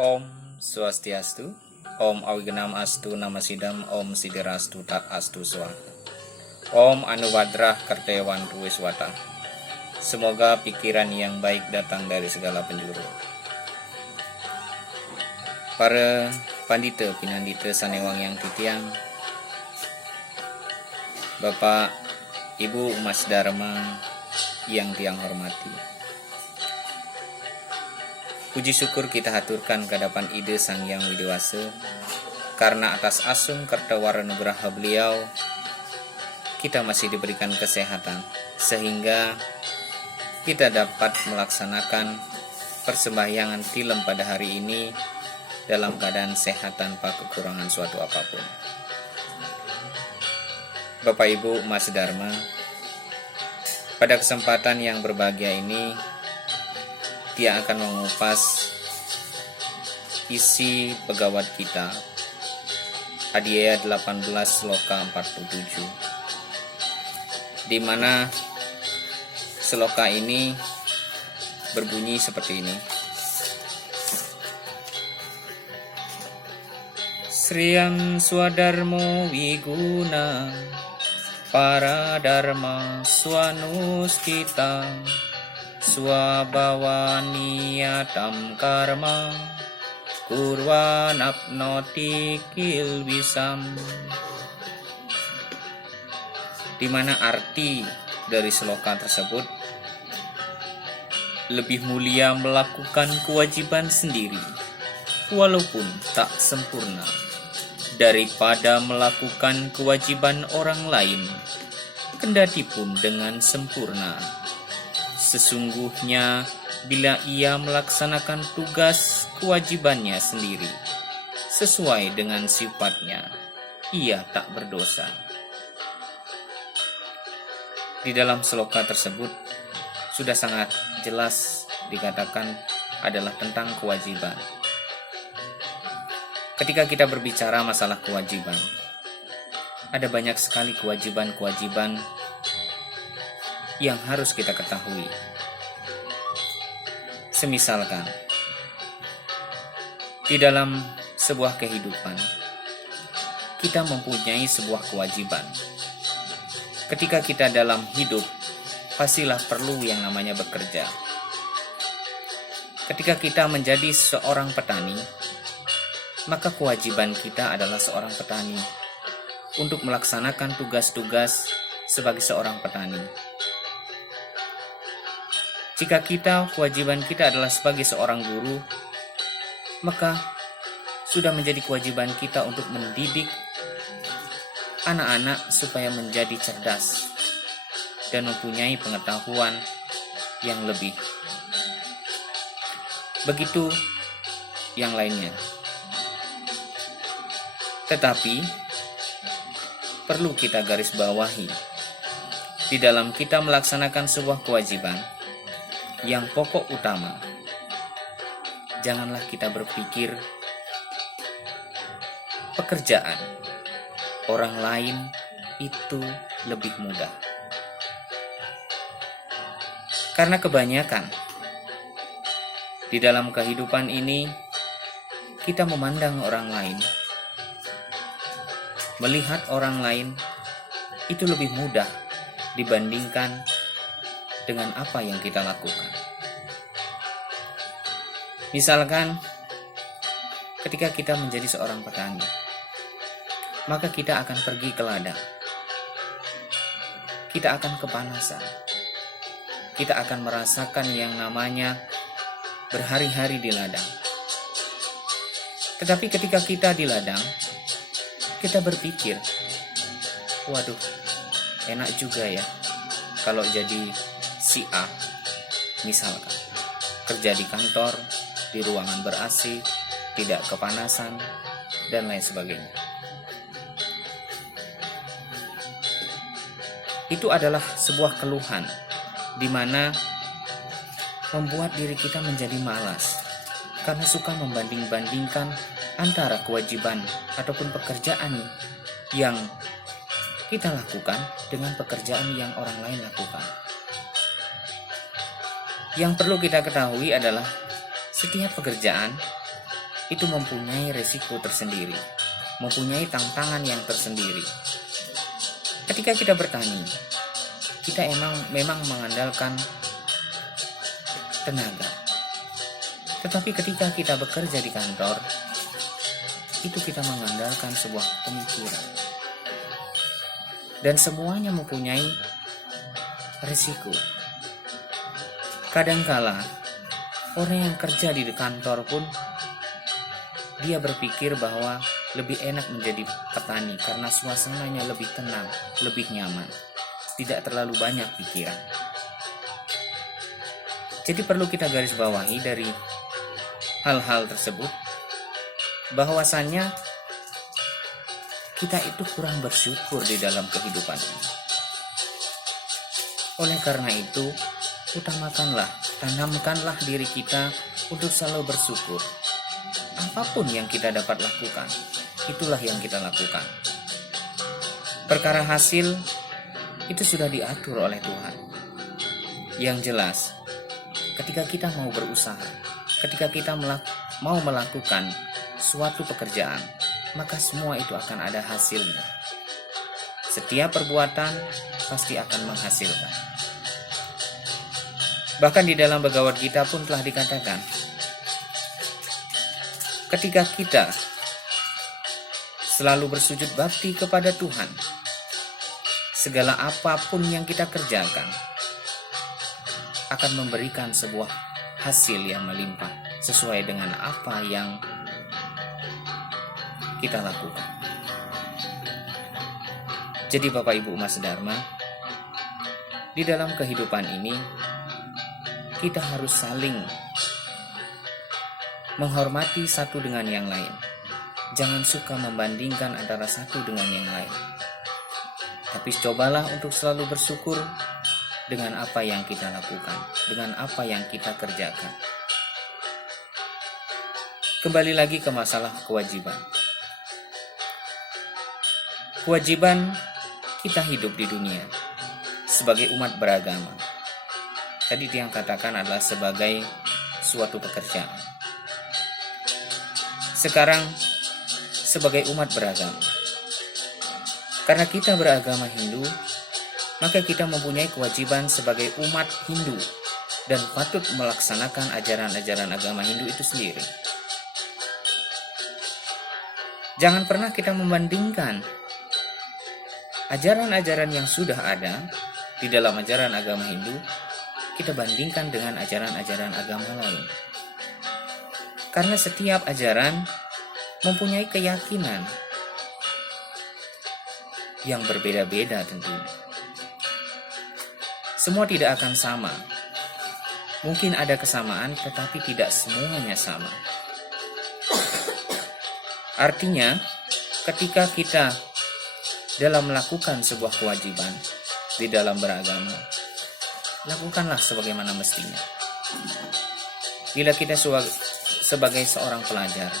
Om Swastiastu, Om Awigenam Astu Namasidam, Om Sidirastu Tat Astu Swaha. Om Anubadrah Kartewan Ruwiswata. Semoga pikiran yang baik datang dari segala penjuru. Para pandita pinandita sanewang yang titiang, Bapak Ibu Mas Dharma yang tiang hormati, puji syukur kita haturkan ke hadapan ide Sang Hyang Widewasa, karena atas asung kertawara nugraha beliau kita masih diberikan kesehatan, sehingga kita dapat melaksanakan persembahyangan tilem pada hari ini dalam keadaan sehat tanpa kekurangan suatu apapun. Bapak Ibu Mas Dharma, pada kesempatan yang berbahagia ini dia akan mengupas isi pegawat kita Adiaya 18 Sloka 47, di mana sloka ini berbunyi seperti ini. Sriyam swadarmo wiguna para dharma swanuskita swabawaniyatam karma kurwan apnoti kilvisam, di mana arti dari sloka tersebut lebih mulia melakukan kewajiban sendiri walaupun tak sempurna daripada melakukan kewajiban orang lain kendati pun dengan sempurna. Sesungguhnya bila ia melaksanakan tugas kewajibannya sendiri sesuai dengan sifatnya, ia tak berdosa. Di dalam sloka tersebut sudah sangat jelas dikatakan adalah tentang kewajiban. Ketika kita berbicara masalah kewajiban, ada banyak sekali kewajiban-kewajiban yang harus kita ketahui. Semisalkan, di dalam sebuah kehidupan, kita mempunyai sebuah kewajiban. Ketika kita dalam hidup, pastilah perlu yang namanya bekerja. Ketika kita menjadi seorang petani, maka kewajiban kita adalah seorang petani untuk melaksanakan tugas-tugas sebagai seorang petani. Jika kewajiban kita adalah sebagai seorang guru, maka sudah menjadi kewajiban kita untuk mendidik anak-anak supaya menjadi cerdas dan mempunyai pengetahuan yang lebih. Begitu yang lainnya. Tetapi perlu kita garis bawahi, di dalam kita melaksanakan sebuah kewajiban yang pokok utama, janganlah kita berpikir pekerjaan orang lain itu lebih mudah. Karena kebanyakan di dalam kehidupan ini kita memandang orang lain, melihat orang lain itu lebih mudah dibandingkan dengan apa yang kita lakukan. Misalkan ketika kita menjadi seorang petani, maka kita akan pergi ke ladang. Kita akan kepanasan. Kita akan merasakan yang namanya berhari-hari di ladang. Tetapi ketika kita di ladang, kita berpikir, waduh, enak juga ya kalau jadi si A, misalkan kerja di kantor, di ruangan ber-AC, tidak kepanasan, dan lain sebagainya. Itu adalah sebuah keluhan di mana membuat diri kita menjadi malas karena suka membanding-bandingkan antara kewajiban ataupun pekerjaan yang kita lakukan dengan pekerjaan yang orang lain lakukan. Yang perlu kita ketahui adalah setiap pekerjaan itu mempunyai resiko tersendiri, mempunyai tantangan yang tersendiri. Ketika kita bertani, kita memang mengandalkan tenaga. Tetapi ketika kita bekerja di kantor, itu kita mengandalkan sebuah pemikiran. Dan semuanya mempunyai risiko. Kadangkala orang yang kerja di kantor pun dia berpikir bahwa lebih enak menjadi petani karena suasananya lebih tenang, lebih nyaman, tidak terlalu banyak pikiran. Jadi perlu kita garis bawahi dari hal-hal tersebut, bahwasannya kita itu kurang bersyukur di dalam kehidupan ini. Oleh karena itu, tanamkanlah diri kita untuk selalu bersyukur. Apapun yang kita dapat lakukan, itulah yang kita lakukan. Perkara hasil itu sudah diatur oleh Tuhan. Yang jelas, ketika kita mau berusaha, ketika kita mau melakukan suatu pekerjaan, maka semua itu akan ada hasilnya. Setiap perbuatan pasti akan menghasilkan. Bahkan di dalam Bhagavad Gita pun telah dikatakan, ketika kita selalu bersujud bakti kepada Tuhan, segala apapun yang kita kerjakan akan memberikan sebuah hasil yang melimpah sesuai dengan apa yang kita lakukan. Jadi Bapak Ibu Mas Dharma, di dalam kehidupan ini kita harus saling menghormati satu dengan yang lain. Jangan suka membandingkan antara satu dengan yang lain. Tapi cobalah untuk selalu bersyukur dengan apa yang kita lakukan, dengan apa yang kita kerjakan. Kembali lagi ke masalah kewajiban. Kewajiban kita hidup di dunia sebagai umat beragama. Tadi yang katakan adalah sebagai suatu pekerjaan. Sekarang sebagai umat beragama. Karena kita beragama Hindu, maka kita mempunyai kewajiban sebagai umat Hindu dan patut melaksanakan ajaran-ajaran agama Hindu itu sendiri. Jangan pernah kita membandingkan ajaran-ajaran yang sudah ada di dalam ajaran agama Hindu, kita bandingkan dengan ajaran-ajaran agama lain. Karena setiap ajaran mempunyai keyakinan yang berbeda-beda tentunya. Semua tidak akan sama. Mungkin ada kesamaan, tetapi tidak semuanya sama. Artinya, ketika kita dalam melakukan sebuah kewajiban di dalam beragama, lakukanlah sebagaimana mestinya. Bila kita sebagai seorang pelajar,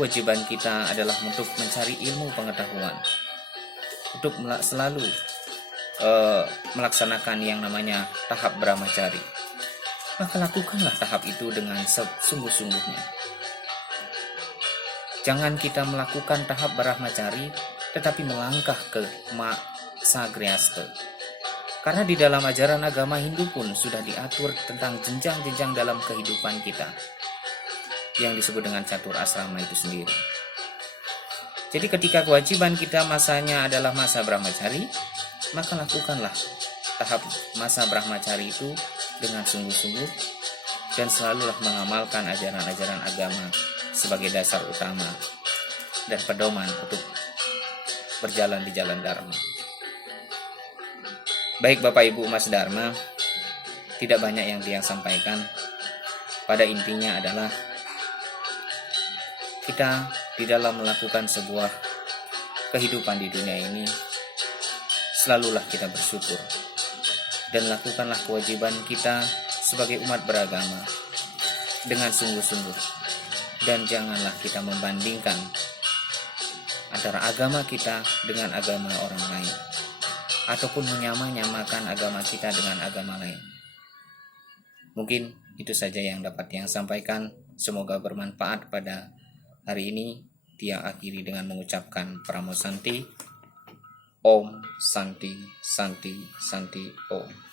kewajiban kita adalah untuk mencari ilmu pengetahuan, untuk selalu melaksanakan yang namanya tahap brahmacari. Maka lakukanlah tahap itu dengan sungguh-sungguhnya. Jangan kita melakukan tahap brahmacari tetapi melangkah ke Sagriyasta. Karena di dalam ajaran agama Hindu pun sudah diatur tentang jenjang-jenjang dalam kehidupan kita yang disebut dengan catur asrama itu sendiri. Jadi ketika kewajiban kita masanya adalah masa brahmacari, maka lakukanlah tahap masa brahmacari itu dengan sungguh-sungguh dan selalulah mengamalkan ajaran-ajaran agama sebagai dasar utama dan pedoman untuk berjalan di jalan Dharma. Baik Bapak Ibu Mas Dharma, tidak banyak yang dia sampaikan. Pada intinya adalah kita di dalam melakukan sebuah kehidupan di dunia ini, selalulah kita bersyukur dan lakukanlah kewajiban kita sebagai umat beragama dengan sungguh-sungguh. Dan janganlah kita membandingkan antara agama kita dengan agama orang lain, ataupun menyamakan agama kita dengan agama lain. Mungkin itu saja yang dapat yang sampaikan. Semoga bermanfaat pada hari ini. Dia akhiri dengan mengucapkan Pramo Santi. Om Santi Santi Santi Om.